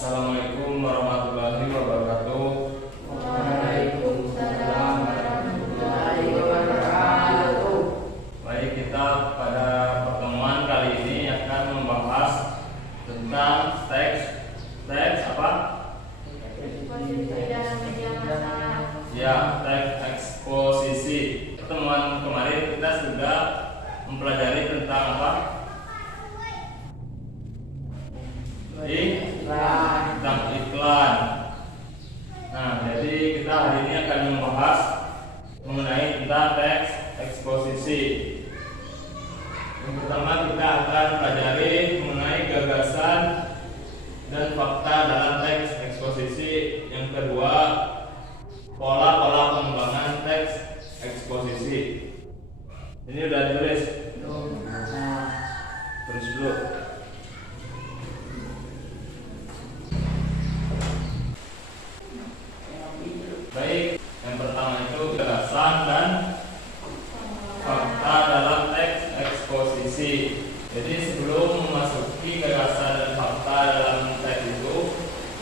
Assalamualaikum warahmatullahi wabarakatuh. Waalaikumsalam warahmatullahi wabarakatuh. Baik, kita pada pertemuan kali ini akan membahas tentang teks apa? Eksposisi dalam media massa. Ya, teks eksposisi. Pertemuan kemarin kita sudah mempelajari tentang apa? Tentang iklan. Nah, jadi kita hari ini akan membahas mengenai tentang teks eksposisi. Yang pertama kita akan pelajari mengenai gagasan dan fakta dalam teks eksposisi. Yang kedua, pola-pola pengembangan teks eksposisi. Ini udah ditulis? Tulis dulu. Baik, yang pertama itu gagasan dan fakta dalam teks eksposisi. Jadi sebelum memasuki gagasan dan fakta dalam teks itu,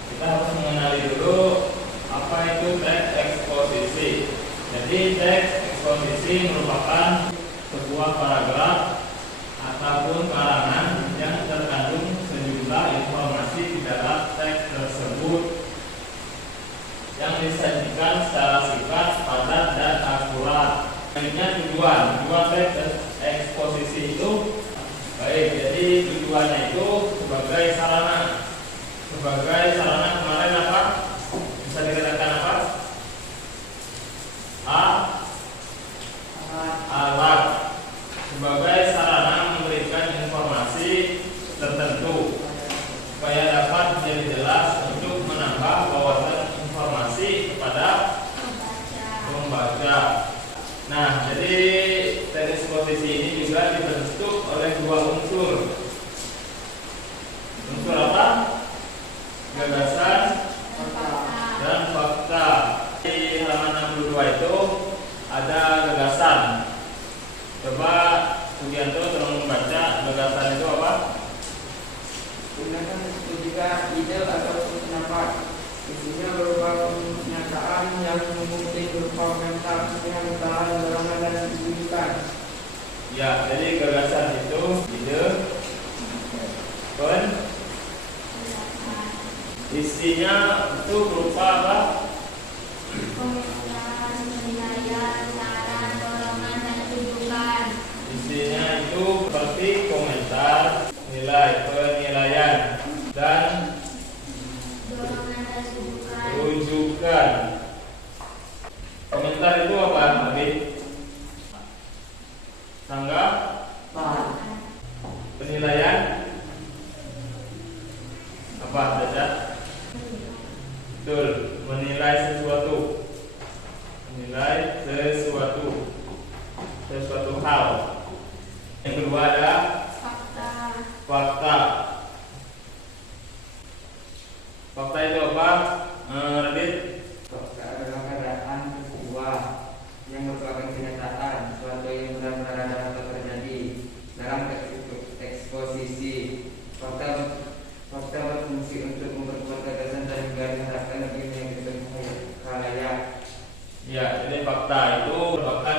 kita harus mengenali dulu apa itu teks eksposisi. Jadi teks eksposisi merupakan sebuah paragraf ataupun karangan yang terkandung sejumlah informasi di dalam teks tersebut yang disajikan secara singkat, padat, dan akurat. Selanjutnya tujuan teks eksposisi itu baik. Jadi tujuannya itu sebagai sarana kemarin apa? Bisa dikatakan apa? Alat. Sebagai sarana memberikan informasi tertentu supaya dapat menjadi jelas untuk menambah wawasan informasi kepada pembaca. Nah, jadi teks eksposisi ini juga dibentuk oleh dua unsur. Unsur apa? Gagasan dan fakta. Di halaman 62 itu ada gagasan. Coba Sugianto tolong membaca gagasan itu apa? Gunakan jika ide atau pendapat. Isinya berupa pernyataan yang mengutip berupa komentar, pernyataan, dorongan, dan rujukan. Ya, jadi gagasan itu ide, isinya itu berupa apa? Komentar, penilaian, saran, dorongan, dan rujukan. Isinya itu seperti komentar, penilaian, dan Dorongan dan rujukan. rujukan. Komentar itu apa, Abi? Tanggapan. Penilaian apa, Cacat? Betul, menilai sesuatu. Sesuatu hal. Yang kedua ada fakta. Fakta itu apa? Radit? Fakta adalah keadaan peristiwa yang merupakan kenyataan, suatu yang benar-benar ada atau terjadi dalam eksposisi. Fakta berfungsi untuk memperkuat gagasan dan juga diharapkan lebih menyebutkan khalayak. Ya, jadi fakta itu merupakan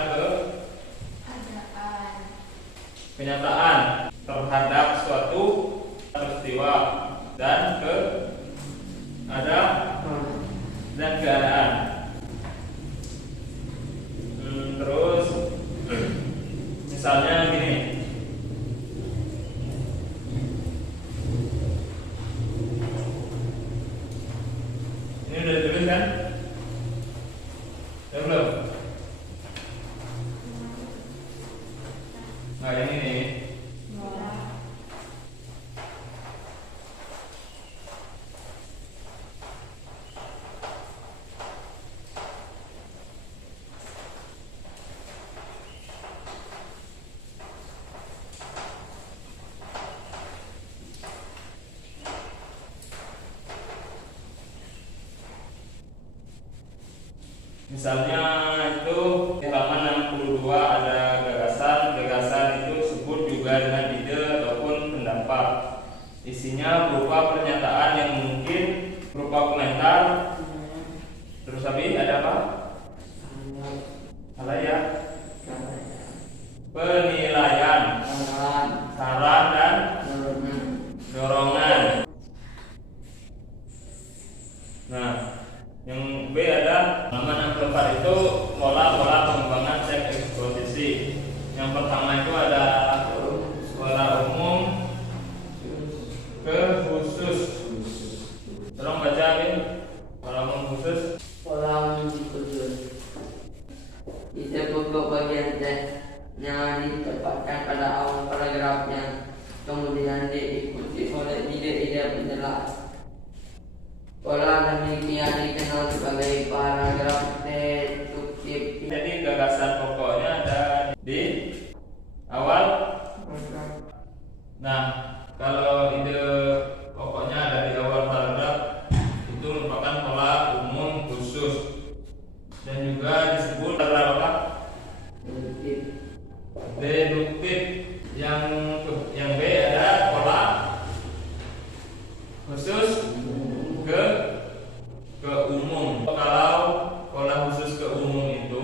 kenyataan terhadap suatu peristiwa dan keadaan. Terus misalnya gini. Ini udah ditulis kan? Ya belum? Nah, ini nih. Misalnya itu di halaman 62 ada gagasan itu sebut juga dengan ide ataupun pendapat. Isinya berupa pernyataan yang mungkin berupa komentar. Terus habis ada apa? Halayak, penilaian, saran dan dorongan. Nah, yang B ada halaman 64 itu pola-pola pengembangan teks eksposisi. Yang pertama itu ada pola umum ke khusus. Tolong baca ini pola umum khusus. Pola umum khusus. Ide pokok bagian teksnya ditempatkan pada awal paragrafnya, kemudian diikuti oleh ide-ide penjelas. Pola demikian dikenal sebagai paragraf deduktif. Jadi gagasan pokoknya ada di awal. Nah, kalau ide pokoknya ada di awal paragraf, itu merupakan pola umum khusus dan juga disebut paragraf apa? Deduktif. Yang B ada pola khusus ke umum. Kalau pola khusus ke umum itu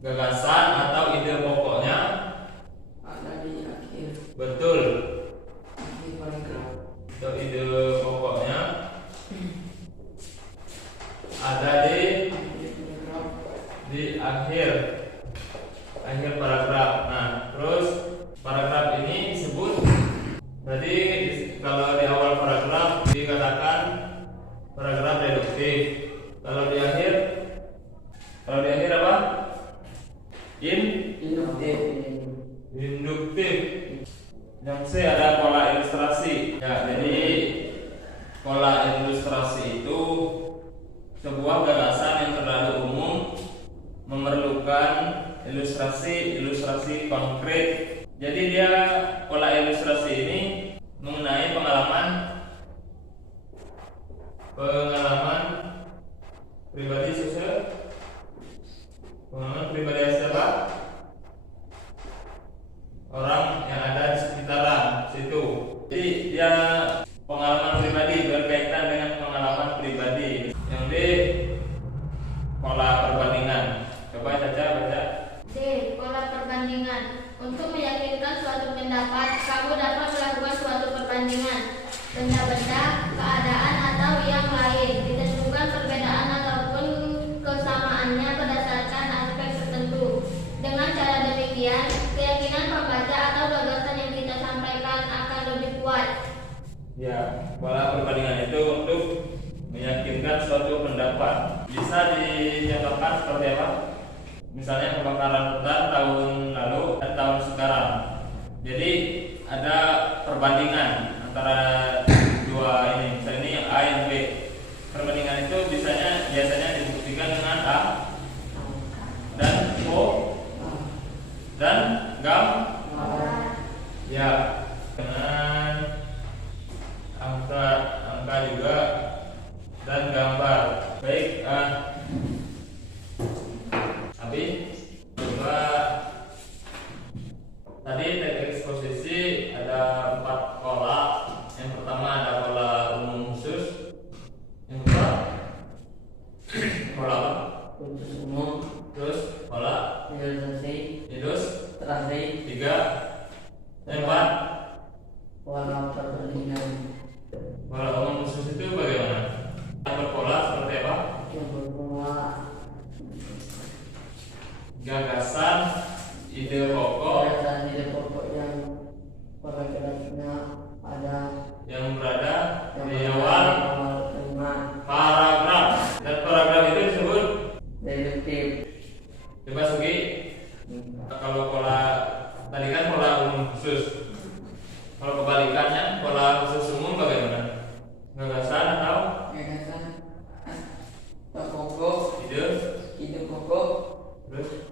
gagasan atau ide pokoknya Ada di akhir betul. paragraf. Untuk ide pokoknya ada di akhir paragraf. Nah, terus paragraf ini disebut, berarti kalau di awal paragraf dikatakan paragraf deduktif. Kalau di akhir apa? Induktif. Yang C ada pola ilustrasi. Ya, jadi pola ilustrasi itu sebuah gagasan yang terlalu umum, memerlukan ilustrasi konkret. Jadi dia pola ilustrasi ini mengenai pengalaman pribadi sosial, pengalaman pribadi siapa? Orang yang ada di sekitaran situ. Jadi dia pengalaman pribadi berkaitan dengan pengalaman pribadi. Yang D pola perbandingan. Coba saja baca. D. Pola perbandingan. Untuk meyakinkan suatu pendapat, kamu dapat melakukan suatu perbandingan benda-benda, keadaan atau yang lain, ditentukan perbedaan ataupun kesamaannya berdasarkan aspek tertentu. Dengan cara demikian, keyakinan pembaca atau gagasan yang kita sampaikan akan lebih kuat. Ya, pola perbandingan itu untuk meyakinkan suatu pendapat. Bisa dicontohkan seperti apa? Misalnya kebakaran hutan tahun lalu dan tahun sekarang. Jadi ada perbandingan antara dua ini. Misalnya ini A yang B. Perbandingan itu biasanya dibuktikan dengan A dan O dan gam. Ya, dengan angka juga dan gambar. Baik, tapi coba tadi teks eksposisi ada 4 pola. Yang pertama ada pola umum khusus. Yang kedua pola apa? Khusus umum, Terus pola ilustrasi, 3. Yang 4 pola perbandingan. pola umum khusus itu bagaimana? Yang berpola seperti apa? Yang berpola Gagasan, ide pokok gagasan ide pokok yang paragrafnya ada yang berada yang di berada awal di awal kalimat paragraf, dan paragraf itu disebut. deduktif. Coba Sugi, kalau pola tadi kan pola umum khusus, kalau kebalikannya pola khusus umum bagaimana? Gagasan atau Gagasan pokok, ide pokok terus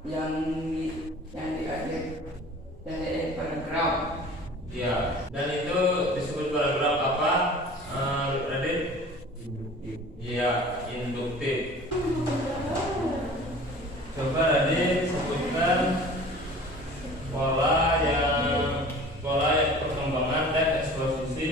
yang di akhir dari paragraf. ya, dan itu disebut paragraf apa? Radit? Iya, induktif. Coba Radit sebutkan pola perkembangan teks eksposisi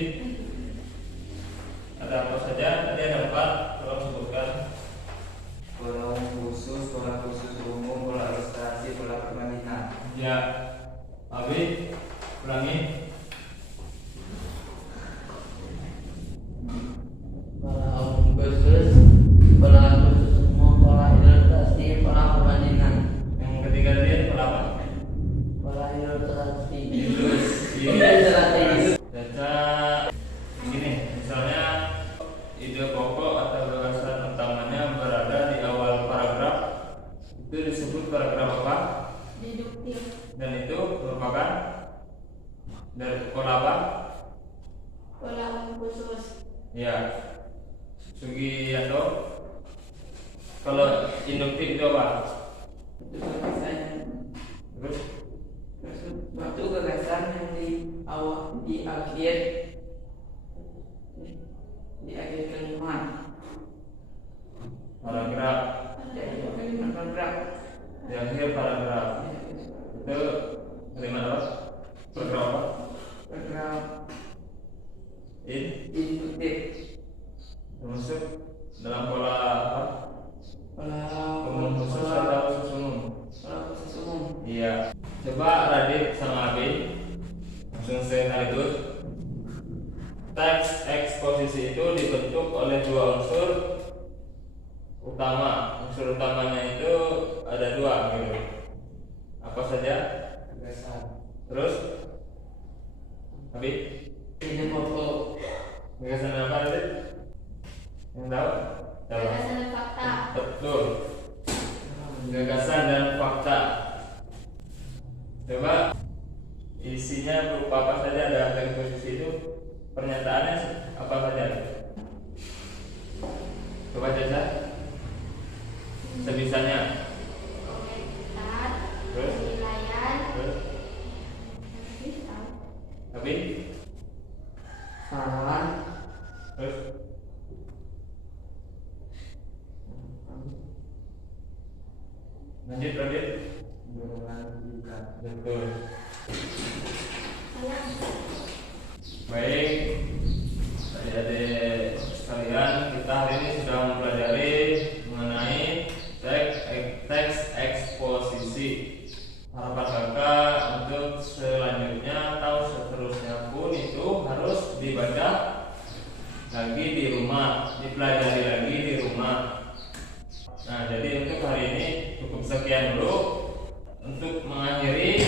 itu disebut paragraf apa? Deduktif. Dan itu merupakan dari pola apa? Pola khusus. Ya, Sugiyanto. Kalau induktif itu apa? Itu gagasan. Terus Suatu gagasan yang di akhir kalimat. paragraf, Di akhir kalimat paragraf. di akhir paragraf itu kalimat apa? Paragraf apa? Paragraf In induktif. termasuk dalam pola apa? Pola Umum khusus atau khusus umum? pola khusus umum. Iya. Coba Radit sama Abi langsung sekaligus. Teks eksposisi itu dibentuk oleh dua unsur utama. Unsur utamanya itu ada dua gitu. Apa saja? Gagasan. Terus Abi, Ini foto. gagasan apa Radit? Yang tahu? Coba. Gagasan dan fakta. Betul. Gagasan dan fakta. Coba isinya berupa apa saja ada eksposisi itu, pernyataannya apa saja? Coba Caca, sebisanya. Komentar. Terus? Penilaian. Terus, tapi Saran. terus lanjut lanjut. Melanjutkan. Betul. Sayang. Baik, adik-adik sekalian, kita hari ini sudah mempelajari mengenai teks eksposisi. Harapan kakak untuk selanjutnya atau seterusnya pun itu harus dibaca lagi di rumah, dipelajari lagi di rumah. Nah, jadi untuk hari ini cukup sekian dulu. Untuk mengakhiri